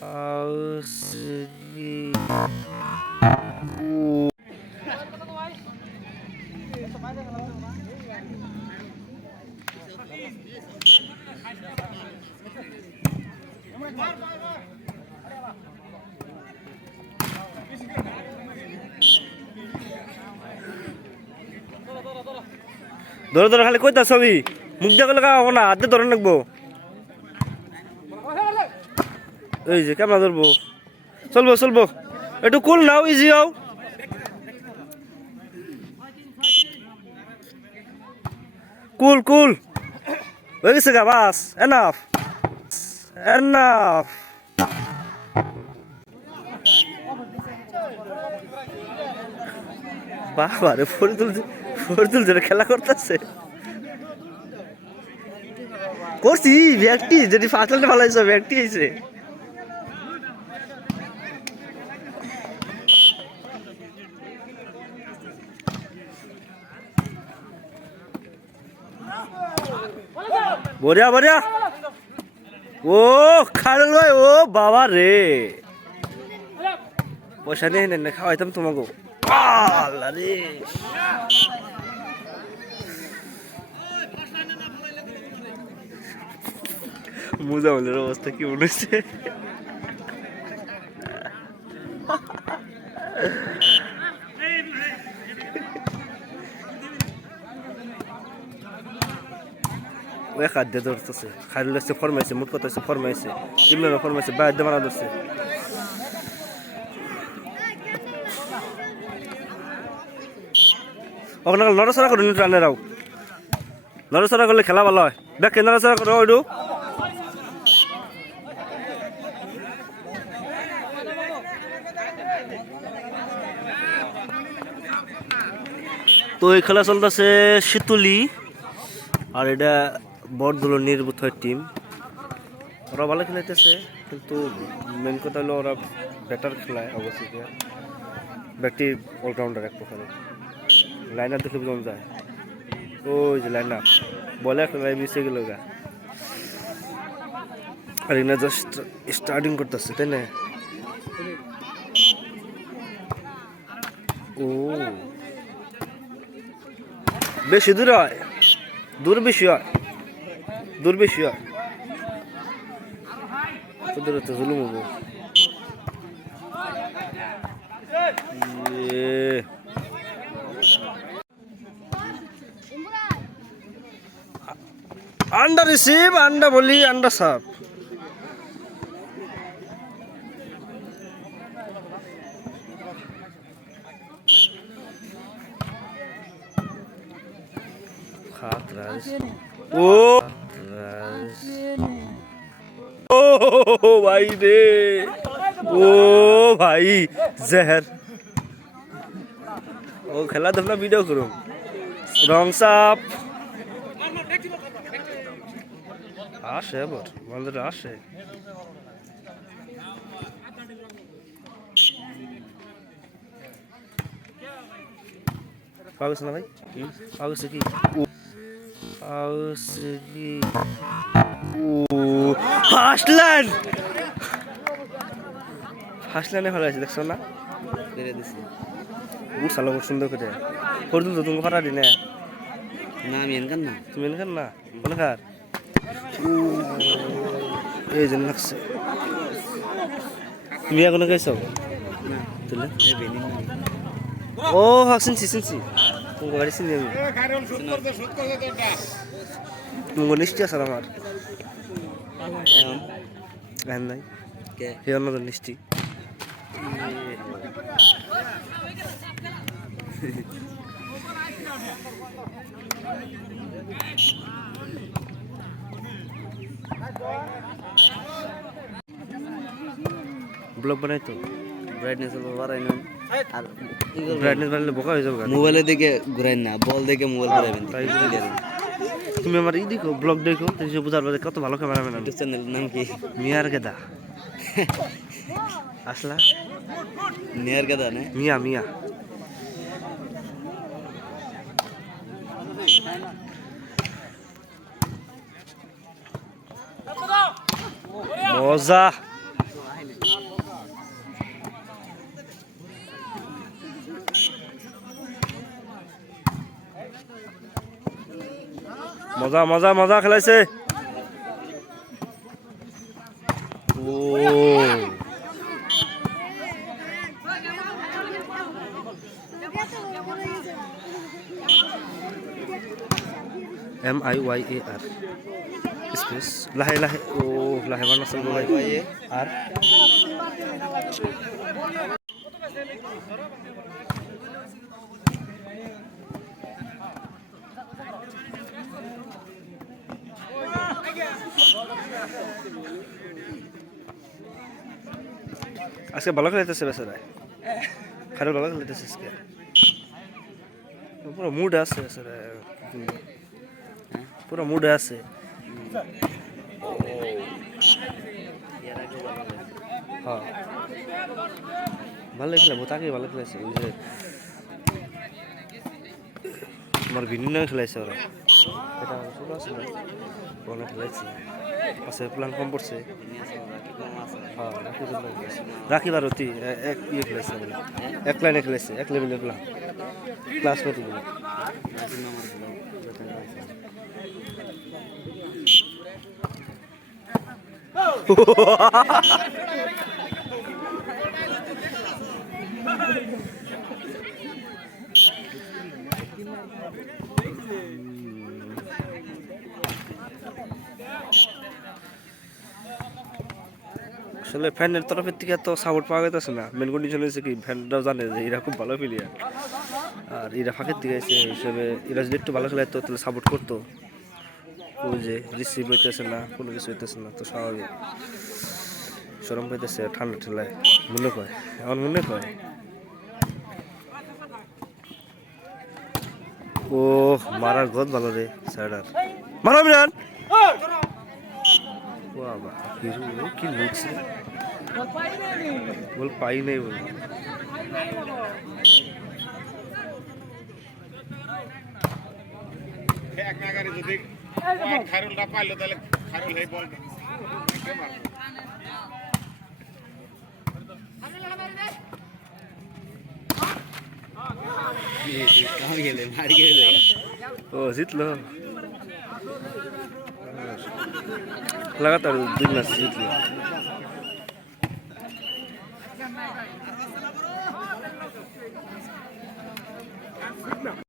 Ausli. ধরে ধরে খালি কইতা ছবি মুখ দিয়ে গেলে কাও না হাতে ধরে রাখবো এই যে কেমন ধরবো চলবো চলবো একটু কুল নাও ইজি হও কুল কুল হয়ে গেছে গা বাস এনাফ এনাফ বাবা রে ফরিদুল ধরে খেলা করতেছে করছি ব্যক্তি যদি ফাটলটা ভালো হয়েছে ব্যক্তি হয়েছে বড়িয়া বড়িয়া ও খাড়ল ভাই ও বাবা রে পয়সা নিয়ে না খাওয়াইতাম তোমাকে আল্লাহ রে মুজামলের অবস্থা কি মনে হচ্ছে ওই খাদ্য ধরতেছে খাইল হচ্ছে ফরমাইছে মুট কথা হচ্ছে ফরমাইছে ইমরানও ফরমাইছে বাইরে মারা ধরছে ওখানে নড়াচড়া করে রানেরাও নড়াচড়া করলে খেলা ভালো হয় দেখে নড়াচড়া করো ওইটু তো এই খেলা চলতেছে শীতলি আর এটা বড়দুলো নির্বুত টিম ওরা ভালো খেলাইতেছে কিন্তু মেন কথা হলো ওরা ব্যাটার খেলায় অবশ্যই ব্যাটটি অলরাউন্ডার এক প্রকার লাইন আপ দেখে বোঝানো যায় ওই যে লাইন আপ বলে একটা মিশে গেল গা আর এখানে জাস্ট স্টার্টিং করতেছে তাই না ও বেশি দূর হয় দূর বেশি হয় দূর বেশি হয় দূরে তো জুলুম হবো अंडा रिसीव अंडा बोली अंडा साफ ओ भाई रे ओ भाई जहर ओ खेला तो अपना वीडियो करो रंग साफ আসে আবার আমাদের আসে পাগস না ভাই পাগস কি পাগস কি ফাস্টল্যান্ড ফাস্টল্যান্ডে ভালো আছে দেখছো না বেরে দিছি বহুত সালো বহুত সুন্দর করে ফরদুল তো তুমি ফাটা দিনে না আমি এনকান না তুমি এনকান না কোন কার এই জন্য লাগছে তুমি এখনো গেছো তুলে ও হ্যাঁ শুনছি তুমি গাড়ি শুনি আমি তুমি নিশ্চয় আছে আমার এখন নাই হে অন্য নিশ্চয় ব্লগ বানাই তো ব্রাইটনেস বাড়াই না আর ব্রাইটনেস বাড়ালে বোকা হয়ে যাবে মোবাইলে দেখে ঘুরাই না বল দেখে মোবাইল ঘুরাবেন তাই তুমি আমার ই দেখো ব্লগ দেখো তুমি বুঝার পরে কত ভালো ক্যামেরাম্যান ইউটিউব চ্যানেলের নাম কি মিয়ার গেদা আসলা মিয়ার গেদা না মিয়া মজা মজা মজা মজা খেলাইছে। ও MIYAR স্পেস লাহে লাহে ও লাহে মান আসল বলাই আর আজকে ভালো খেলাইতেছে বেচারায়, খারাপ ভালো খেলাইতেছে আজকে, পুরো মুড আছে বেচারায়, পুরো মুডে আছে। হ্যাঁ ভালো খেলাবো, তাকে ভালো খেলাইছে। ওই যে তোমার ভিন্ন খেলাইছে ওরা, এটা ছোট আছে না ওখানে খেলাইছে, আছে প্ল্যান কম পড়ছে। হ্যাঁ রাখি ভারতী এক ইয়ে খেলেছে, এক লাইনে খেলেছে, এক লেভেলের প্ল্যান ক্লাস মতো বলে। আসলে ফ্যানের তরফের থেকে তো সাপোর্ট পাওয়া যাচ্ছে না। মেন কন্ডিশন হয়েছে কি, ফ্যানরাও জানে যে এরা খুব ভালো প্লেয়ার, আর এরা ফাঁকের দিকে এসে হিসেবে এরা যদি একটু ভালো খেলাইতো তাহলে সাপোর্ট করতো। ওই যে রিসিভ হইতেছে না, কোনো কিছু হইতেছে না, তো স্বাভাবিক সরম পাইতেছে ঠান্ডা ঠেলায় মনে কয়, আমার মনে কয়। ও মারার গদ ভালো রে স্যার, মারো বিরান বাবা কি লুকছে, বল পাই নাই বল। যদি খারুলটা পাইলো তাহলে খারুল এই বল ও জিতলো লাগাতার 2 ম্যাচ জিতলো।